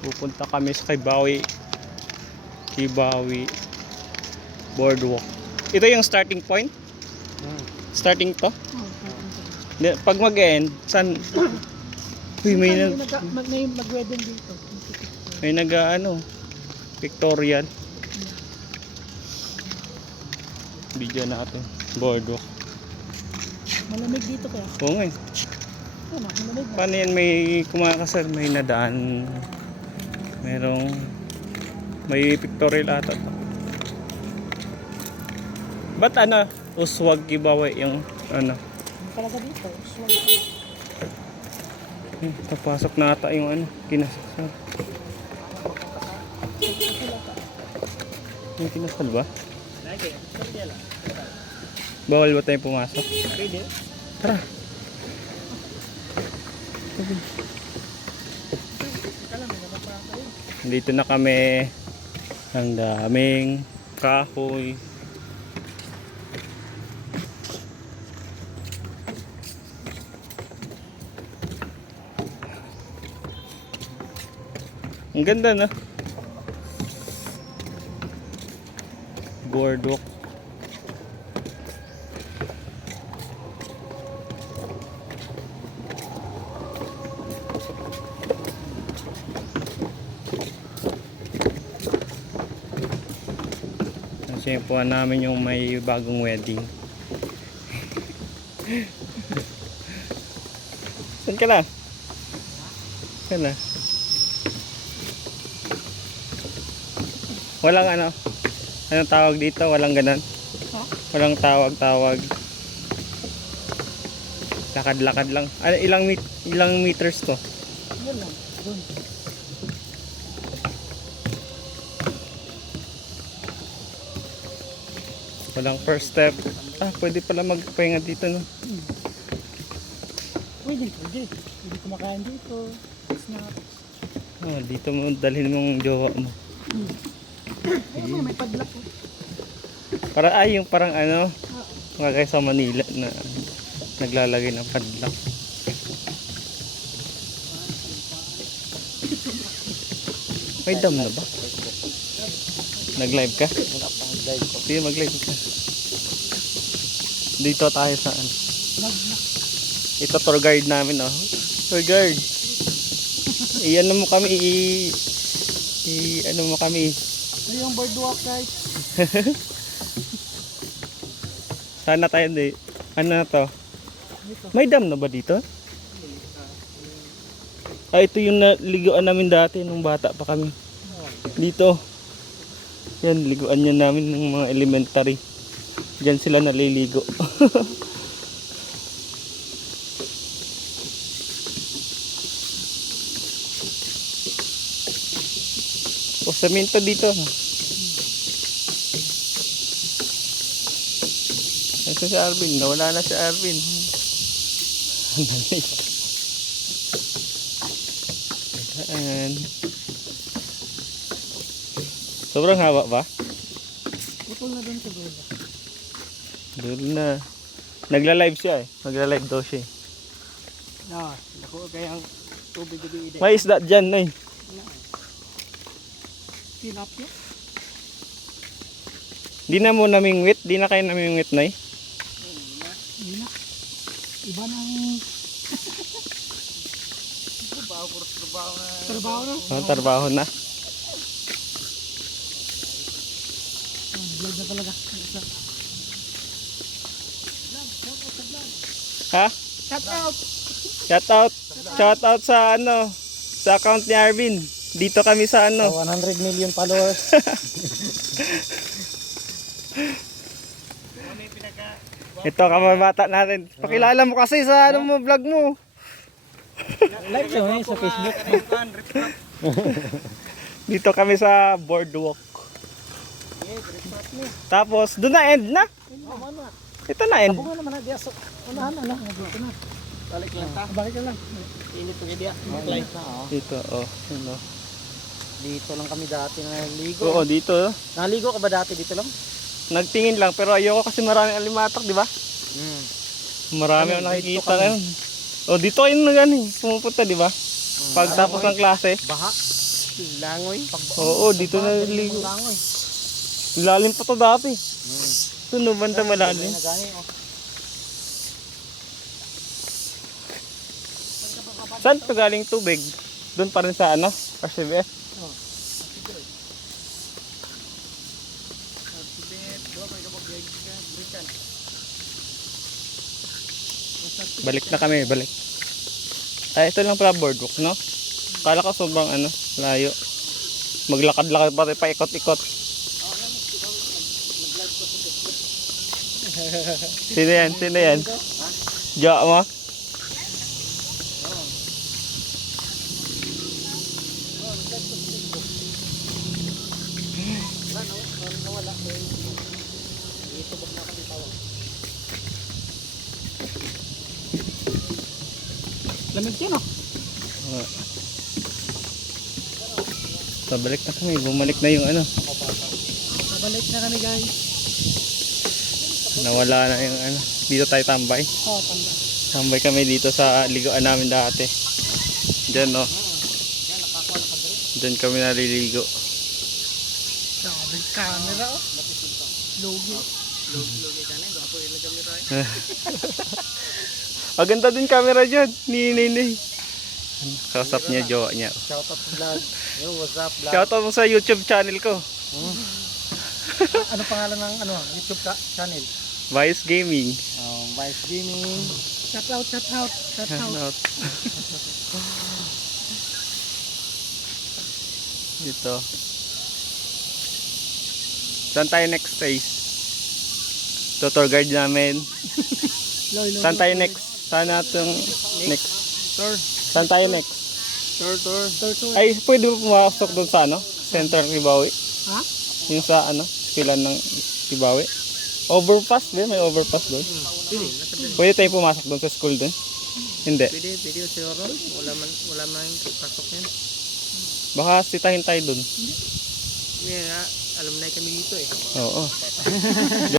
Pupunta kami sa Kibawi Boardwalk. Ito yung starting point? Starting to? Pag mag-end, saan? Uy, may mag-wedding dito. may pictorial. Video natin. Boardwalk. Malamig dito kaya. Oo nga eh. Ano, malamig na. Paano yan may kumakasal, may nadaan. May pictorial ata to. Ba't Uswag Kibawi yung Talaga dito. Swag. Papasok na ata yung kinasal. Yung kinasal ba? Bawal ba tayong pumasok? Pwede. Tara. Dito na kami. Ang daming kahoy. Ang ganda na. Boardwalk. Kasi po namin yung may bagong wedding. Saan ka na? Saan na? Walang anong tawag dito? Walang ganon? Ha? Walang tawag. Lakad-lakad lang. Ilang meters to? Yun lang. Doon. Walang first step. Pwede pala magpahinga dito, no? Pwede. Pwede kumakain dito. Snacks. Dito mo dalhin mong jowa mo. Ayun, may padlock po. Yung parang mga guys sa Manila na naglalagay ng padlock. May dam na ba? Nag-live ka? Sige, mag-live ka. Dito tayo sa Ito tour guide namin, oh. Tour guide. Ano mo kami. Ito yung boardwalk, guys. Sana tayo ano na to? May dam na ba dito? Ito yung naliguan namin dati nung bata pa kami. Dito. Yan, liguan yan namin ng mga elementary. Diyan sila naliligo. Semento dito. Ito si Arvin. Nawala na si Arvin. Ayan. Sobrang haba ba? Putol na doon sa dulo. Dulo na. Nagla-live siya eh. Nagla-live daw siya eh. Naku, kaya ang tubig gabi. May isda dyan na eh. Tilapia? Di na mo namingwit? Di na kayo namingwit na eh? Hindi na. Iba nang... Trabaho na. Trabaho na. Vlog na talaga. Ha? Shout out sa sa account ni Arvin. Dito kami sa 100 million followers. Ito kababata natin. Pakilala mo kasi sa vlog mo. Live nyo sa Facebook. Dito kami sa boardwalk. Tapos doon na end na. Ito na end. Ako naman na diya. Unahan na lang. Balik lang ta. Balik lang. Init ko diya. Dito Dito lang kami dati naligo. Oo, dito. Naligo ka ba dati dito lang? Nagtingin lang pero ayoko kasi maraming alimatak, di ba? Marami akong nakikita na yun. Dito kayo na pumupunta, di ba? Pag tapos ng klase. Baha. Langoy. Oo, dito na ligo. Langoy. Lalim pa to dati. Ito no, banda malalim. Nagani, oh. Saan pa galing tubig? Doon pa rin sa ano? RCBF? Balik na kami, balik. Ay, ito lang pala boardwalk, no? Kala ko sobrang ano, layo. Maglakad-lakad pa tayo, paikot-ikot. Sino yan? Sino yan? Diyan mo? Lamig yan, oh. So, balik na kami. Bumalik na yung ano. Nabalik na kami, guys. Nawala na yung ano. Dito tayo tambay. Oh, tanda. Tambay kami dito sa liguan namin dati. Diyan, no? Diyan kami naliligo. Sabi camera, oh. Logi. Logi ka na, gwapo yung camera, eh. Maganda din camera dyan. Ni. Kausap niya, jowa niya. Shoutout sa vlog. Yo, what's up, vlog? Shoutout mo sa YouTube channel ko. Ano pangalan ng YouTube channel? Vice Gaming. Vice Gaming. Shoutout. Shoutout. Dito. Saan tayo next phase? Tour guide namin. Saan tayo next? Saan natin next? Tour. Saan tayo next? Tour. Ay, pwede mo pumasok doon sa ano? Central Kibawi? Ha? Yung sa ano? Pilan ng Kibawi? Overpass ba? May overpass doon? Pwede tayo pumasok doon sa school doon? Hindi. Pwede siguro. Wala man pasok yan. Baka sitahin tayo doon. Alam na kami dito, eh. Oo.